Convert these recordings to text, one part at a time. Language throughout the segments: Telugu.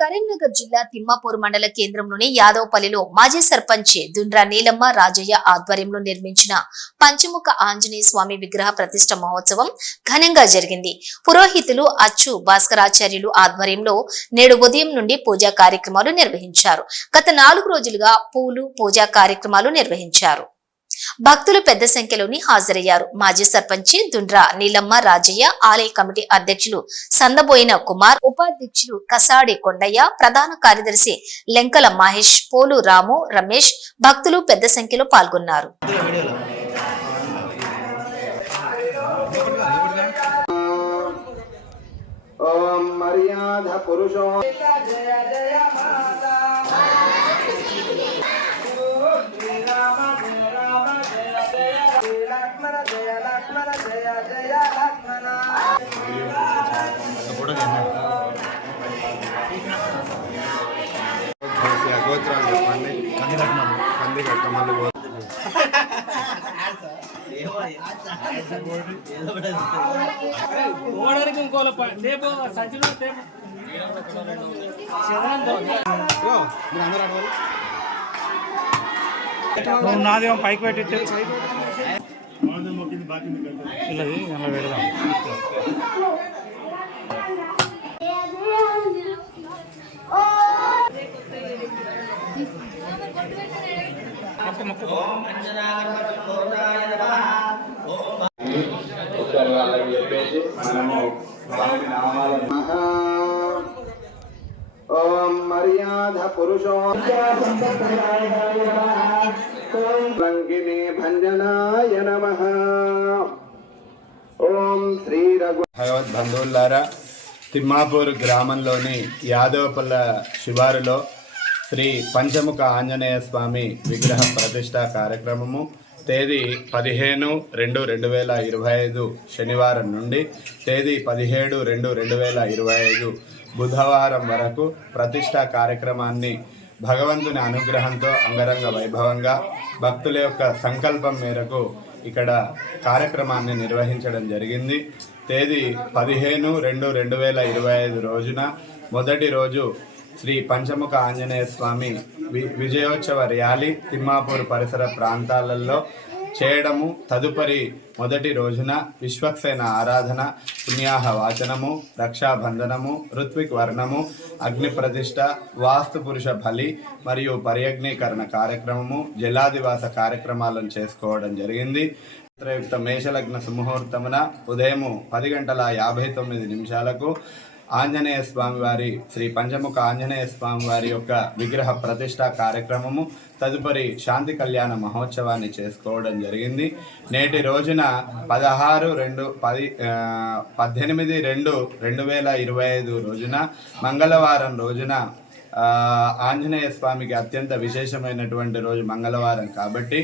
కరీంనగర్ జిల్లా తిమ్మాపూర్ మండల కేంద్రంలోని యాదవపల్లిలో మాజీ సర్పంచ్ దుండ్రా నీలమ్మ రాజయ్య ఆధ్వర్యంలో నిర్మించిన పంచముఖ ఆంజనేయ స్వామి విగ్రహ ప్రతిష్ఠ మహోత్సవం ఘనంగా జరిగింది. పురోహితులు అచ్చు భాస్కరాచార్యులు ఆధ్వర్యంలో నేడు ఉదయం నుండి పూజా కార్యక్రమాలు నిర్వహించారు. గత 4 రోజులుగా పూలు పూజా కార్యక్రమాలు నిర్వహించారు. భక్తులు పెద్ద సంఖ్యలోని హాజరయ్యారు. మాజీ సర్పంచి దుండ్రా నీలమ్మ రాజయ్య, ఆలయ కమిటీ అధ్యక్షులు సందబోయిన కుమార్, ఉపాధ్యక్షులు కసాడి కొండయ్య, ప్రధాన కార్యదర్శి లెంకల మహేష్, పోలు రాము, రమేష్ భక్తులు పెద్ద సంఖ్యలో పాల్గొన్నారు. నాదేమో పైకి పెట్టి పెడదాం. ఓం మర్యాద పురుషో లంకిని భంజనాయ నమః. ఓం శ్రీ రఘు భగవద్ బంధువులారా, తిమ్మాపూర్ గ్రామంలోని యాదవపల్ల శివారులో శ్రీ పంచముఖ ఆంజనేయ స్వామి విగ్రహ ప్రతిష్ట కార్యక్రమము తేదీ 15/2/2025 శనివారం నుండి తేదీ 17/2/2025 బుధవారం వరకు ప్రతిష్టా కార్యక్రమాన్ని భగవంతుని అనుగ్రహంతో అంగరంగ వైభవంగా భక్తుల యొక్క సంకల్పం మేరకు ఇక్కడ కార్యక్రమాన్ని నిర్వహించడం జరిగింది. తేదీ 15/2/2025 రోజున మొదటి రోజు శ్రీ పంచముఖ ఆంజనేయ స్వామి విజయోత్సవ ర్యాలీ తిమ్మాపూర్ పరిసర ప్రాంతాలలో చేయడము, తదుపరి మొదటి రోజున విశ్వక్సేన ఆరాధన, పుణ్యాహ వాచనము, రక్షాబంధనము, ఋత్విక్ వర్ణము, అగ్ని ప్రతిష్ట, వాస్తు పురుష బలి మరియు పర్యగ్నీకరణ కార్యక్రమము, జలాదివాస కార్యక్రమాలను చేసుకోవడం జరిగింది. యుక్త మేషలగ్న సుముహూర్తమున ఉదయము 10:59 ఆంజనేయ స్వామి వారి శ్రీ పంచముఖ ఆంజనేయ స్వామి వారి యొక్క విగ్రహ ప్రతిష్టా కార్యక్రమము, తదుపరి శాంతి కళ్యాణ మహోత్సవాన్ని చేసుకోవడం జరిగింది. నేటి రోజున 18/2/2025 రోజున మంగళవారం రోజున ఆంజనేయ స్వామికి అత్యంత విశేషమైనటువంటి రోజు మంగళవారం కాబట్టి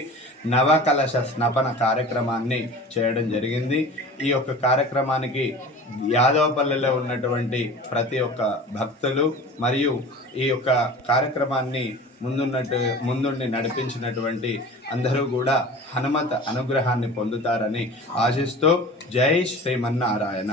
నవకలశ స్నపన కార్యక్రమాన్ని చేయడం జరిగింది. ఈ యొక్క కార్యక్రమానికి యాదవపల్లిలో ఉన్నటువంటి ప్రతి ఒక్క భక్తులు మరియు ఈ యొక్క కార్యక్రమాన్ని ముందుండి నడిపించినటువంటి అందరూ కూడా హనుమత అనుగ్రహాన్ని పొందుతారని ఆశిస్తూ జై శ్రీమన్నారాయణ.